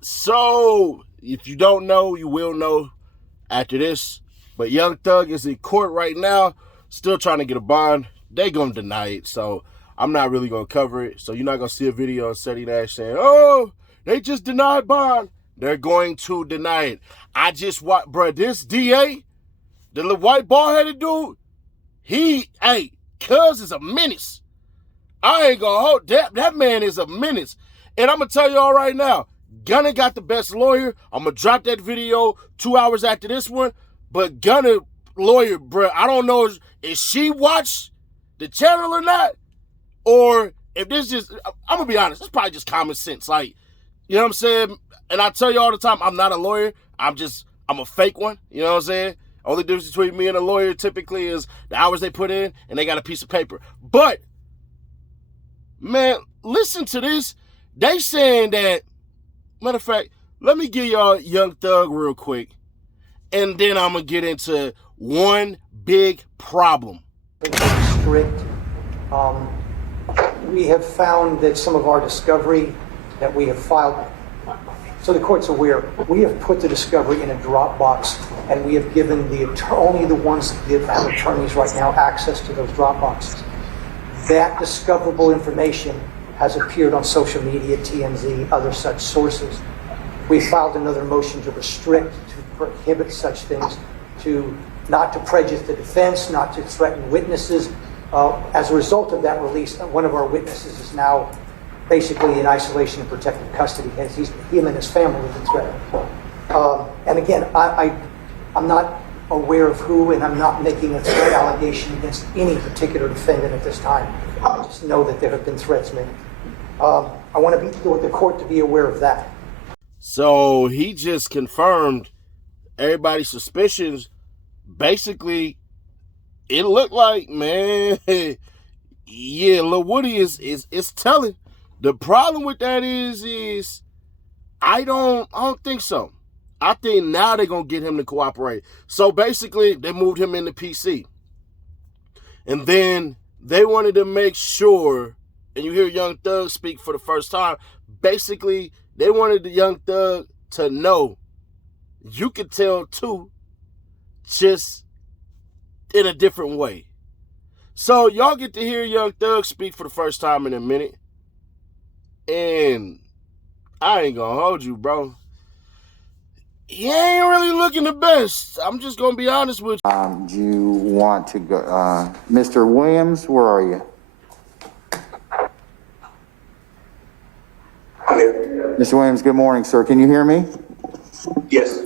So, if you don't know, you will know after this. But Young Thug is in court right now, still trying to get a bond. They gonna deny it, so I'm not really gonna cover it. So you're not gonna see a video of Seti Nash saying, "Oh, they just denied bond." They're going to deny it. I just watched, bro. This DA, the little white bald-headed dude, Cuz is a menace. I ain't gonna hold that man is a menace. And I'm gonna tell y'all right now, Gunna got the best lawyer. I'm gonna drop that video 2 hours after this one. But Gunna lawyer, bro, I don't know if she watched the channel or not, or if this just, I'm gonna be honest, it's probably just common sense. Like, you know what I'm saying? And I tell you all the time, I'm not a lawyer. I'm a fake one. You know what I'm saying? Only difference between me and a lawyer typically is the hours they put in and they got a piece of paper. But, man, listen to this. They saying that, matter of fact, let me give y'all Young Thug real quick. And then I'm going to get into one big problem. Strict. We have found that some of our discovery that we have filed, so the court's aware, we have put the discovery in a Dropbox, and we have given only the ones that have attorneys right now access to those Dropboxes. That discoverable information has appeared on social media, TMZ, other such sources. We filed another motion to restrict, to prohibit such things, not to prejudice the defense, not to threaten witnesses. As a result of that release, one of our witnesses is now basically in isolation and protective custody. Him and his family have been threatened. And again, I'm not aware of who, and I'm not making a threat allegation against any particular defendant at this time. I just know that there have been threats made. I want the court to be aware of that. So he just confirmed everybody's suspicions. Basically, it looked like, man, yeah, Lil Woody is telling. The problem with that is I don't think so. I think now they're gonna get him to cooperate. So basically, they moved him into PC. And then they wanted to make sure, and you hear Young Thug speak for the first time, basically, they wanted the Young Thug to know you could tell too, just in a different way. So y'all get to hear Young Thug speak for the first time in a minute. And I ain't gonna hold you, bro. He ain't really looking the best. I'm just gonna be honest with you. Do you want to go, Mr. Williams, where are you? Mr. Williams, good morning, sir. Can you hear me? Yes.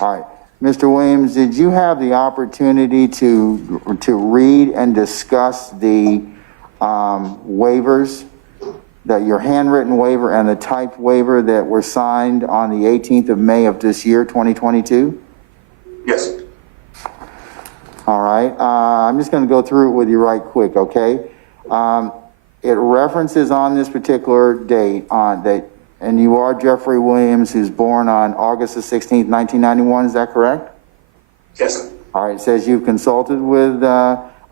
All right. Mr. Williams, did you have the opportunity to read and discuss the waivers, your handwritten waiver and the typed waiver that were signed on the 18th of May of this year, 2022? Yes. All right. I'm just going to go through it with you right quick, okay? It references on this particular date and you are Jeffrey Williams, who's born on August the 16th, 1991. Is that correct? Yes, sir. All right. It says you've consulted with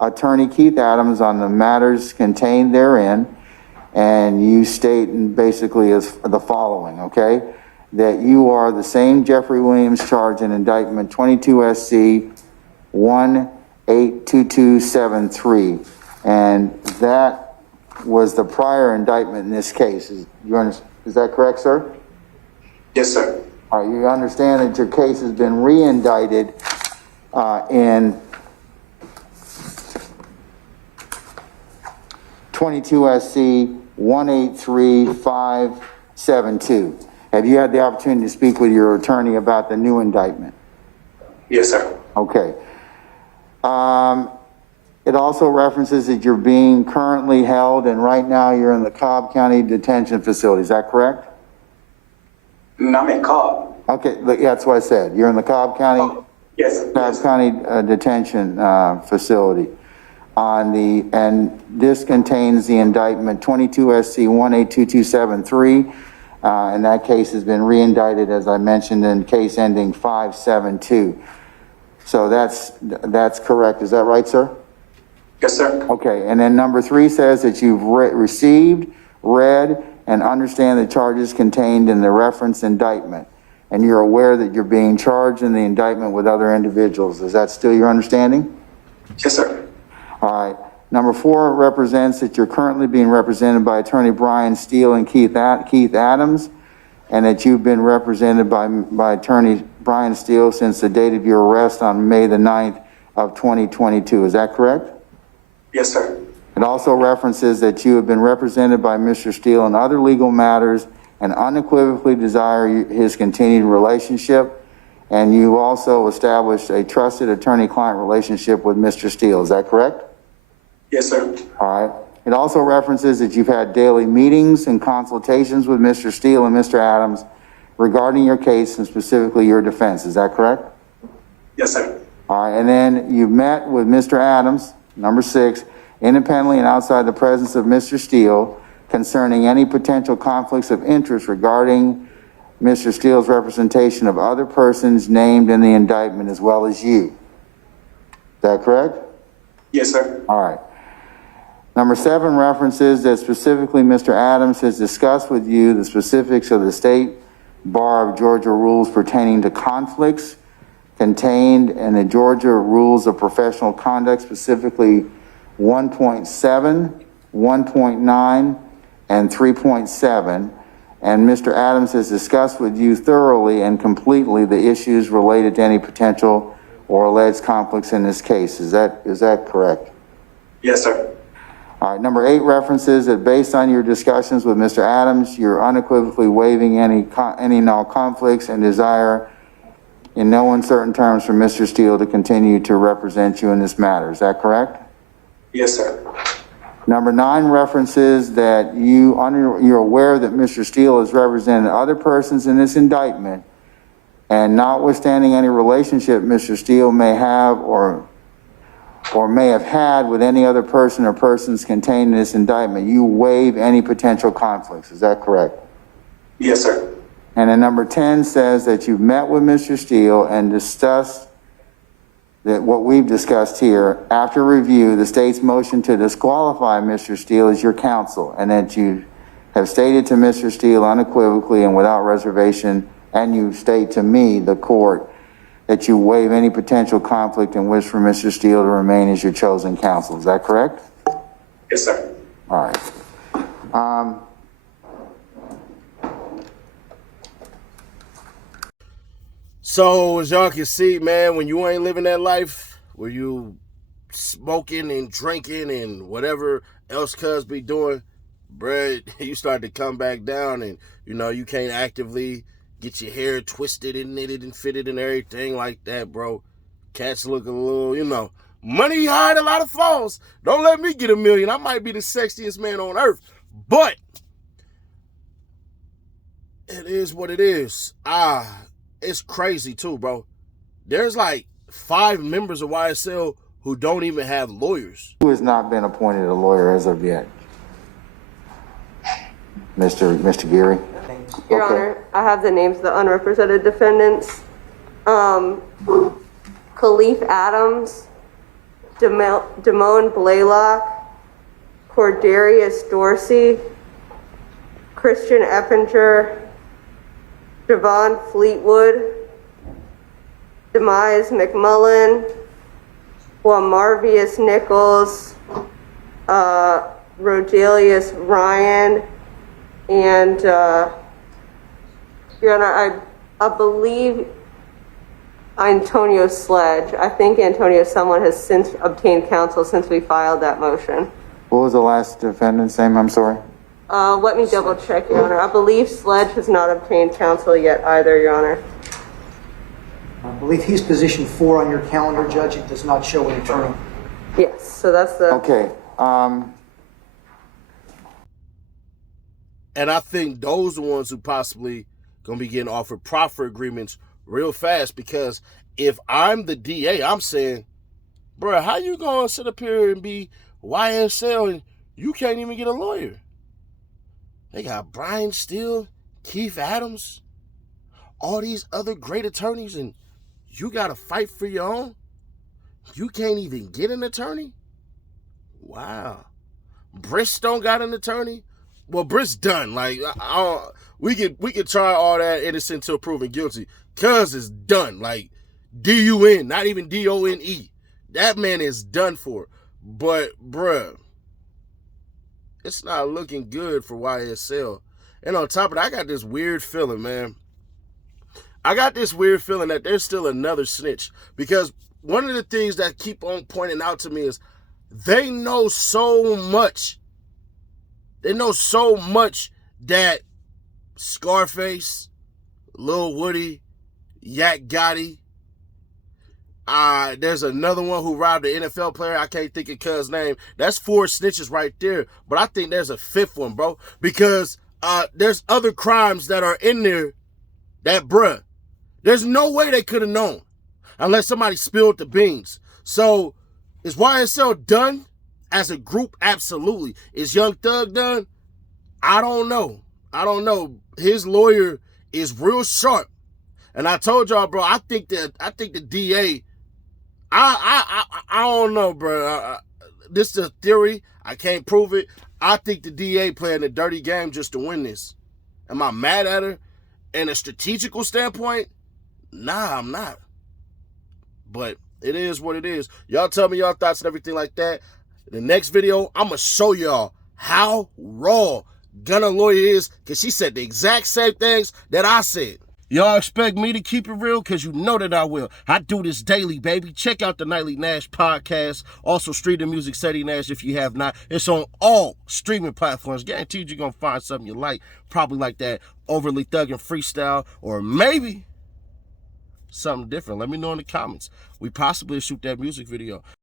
attorney Keith Adams on the matters contained therein, and you state basically as the following, okay? That you are the same Jeffrey Williams charged in indictment 22 SC 182273, and that was the prior indictment in this case. Is that correct, sir? Yes, sir. All right, you understand that your case has been re-indicted in 22 SC 183572. Have you had the opportunity to speak with your attorney about the new indictment? Yes, sir. Okay. It also references that you're being currently held, and right now you're in the Cobb County Detention Facility. Is that correct? No, I'm in Cobb. Okay, that's what I said. You're in the Cobb County? Oh, yes. Cobb County Detention Facility. And this contains the indictment 22 SC 182273, and that case has been re-indicted, as I mentioned, in case ending 572. So that's correct. Is that right, sir? Yes, sir. Okay, and then number 3 says that you've received, read, and understand the charges contained in the reference indictment. And you're aware that you're being charged in the indictment with other individuals. Is that still your understanding? Yes, sir. All right. Number 4 represents that you're currently being represented by Attorney Brian Steele and Keith Adams, and that you've been represented by Attorney Brian Steele since the date of your arrest on May the 9th of 2022. Is that correct? Yes, sir. It also references that you have been represented by Mr. Steele in other legal matters and unequivocally desire his continued relationship, and you also established a trusted attorney-client relationship with Mr. Steele. Is that correct? Yes, sir. All right. It also references that you've had daily meetings and consultations with Mr. Steele and Mr. Adams regarding your case and specifically your defense. Is that correct? Yes, sir. All right. And then you've met with Mr. Adams, number 6, independently and outside the presence of Mr. Steele concerning any potential conflicts of interest regarding Mr. Steele's representation of other persons named in the indictment as well as you. Is that correct? Yes, sir. All right. Number 7 references that specifically Mr. Adams has discussed with you the specifics of the State Bar of Georgia rules pertaining to conflicts contained in the Georgia Rules of Professional Conduct, specifically 1.7, 1.9, and 3.7. And Mr. Adams has discussed with you thoroughly and completely the issues related to any potential or alleged conflicts in this case. Is that correct? Yes, sir. All right. Number 8 references that based on your discussions with Mr. Adams, you're unequivocally waiving any null conflicts and desire in no uncertain terms for Mr. Steele to continue to represent you in this matter. Is that correct? Yes, sir. Number 9 references that you're aware that Mr. Steele has represented other persons in this indictment, and notwithstanding any relationship Mr. Steele may have or may have had with any other person or persons contained in this indictment, you waive any potential conflicts. Is that correct? Yes, sir. And then number 10 says that you've met with Mr. Steele and discussed that what we've discussed here. After review, the state's motion to disqualify Mr. Steele as your counsel, and that you have stated to Mr. Steele unequivocally and without reservation, and you state to me, the court, that you waive any potential conflict and wish for Mr. Steele to remain as your chosen counsel. Is that correct? Yes, sir. All right. So as y'all can see, man, when you ain't living that life, where you smoking and drinking and whatever else cuz be doing, bruh, you start to come back down, and you can't actively get your hair twisted and knitted and fitted and everything like that, bro. Cats look a little, money hide a lot of falls. Don't let me get $1 million. I might be the sexiest man on earth, but it is what it is. It's crazy too, bro. There's like 5 members of YSL who don't even have lawyers. Who has not been appointed a lawyer as of yet? Mr. Geary? Your Honor, I have the names of the unrepresented defendants. Khalif Adams, Damone Blaylock, Cordarius Dorsey, Christian Eppinger, Javon Fleetwood, Demise McMullen, Marvius Nichols, Rodelius Ryan, and Your Honor, I believe Antonio Sledge. I think someone has since obtained counsel since we filed that motion. What was the last defendant's name? I'm sorry. Let me double check, Your Honor. I believe Sledge has not obtained counsel yet either, Your Honor. I believe he's position 4 on your calendar, Judge. It does not show an attorney. Yes, so that's the... Okay. And I think those are the ones who possibly going to be getting offered proffer agreements real fast, because if I'm the DA, I'm saying, bro, how you going to sit up here and be YSL and you can't even get a lawyer? They got Brian Steele, Keith Adams, all these other great attorneys, and you got to fight for your own? You can't even get an attorney? Wow. Briss don't got an attorney. Well, Britt's done. Like, we could try all that innocent till proven guilty. Cuz is done. Like, D-U-N, not even D-O-N-E. That man is done for. But, bruh, it's not looking good for YSL. And on top of that, I got this weird feeling, man. I got this weird feeling that there's still another snitch. Because one of the things that keep on pointing out to me is they know so much. They know so much that Scarface, Lil Woody, Yak Gotti, there's another one who robbed an NFL player. I can't think of cuz name. That's 4 snitches right there. But I think there's a 5th one, bro. Because there's other crimes that are in there that, bruh, there's no way they could have known unless somebody spilled the beans. So, is YSL done as a group? Absolutely. Is Young Thug done? I don't know. His lawyer is real sharp. And I told y'all, bro, I think the DA, I don't know, bro. This is a theory. I can't prove it. I think the DA playing a dirty game just to win this. Am I mad at her? In a strategical standpoint, nah, I'm not. But it is what it is. Y'all tell me y'all thoughts and everything like that. In the next video, I'm going to show y'all how raw Gunna lawyer is, because she said the exact same things that I said. Y'all expect me to keep it real? Because you know that I will. I do this daily, baby. Check out the Nightly Nash podcast. Also, Street the Music, Steady Nash, if you have not. It's on all streaming platforms. Guaranteed you're going to find something you like. Probably like that overly thugging freestyle, or maybe something different. Let me know in the comments. We possibly shoot that music video.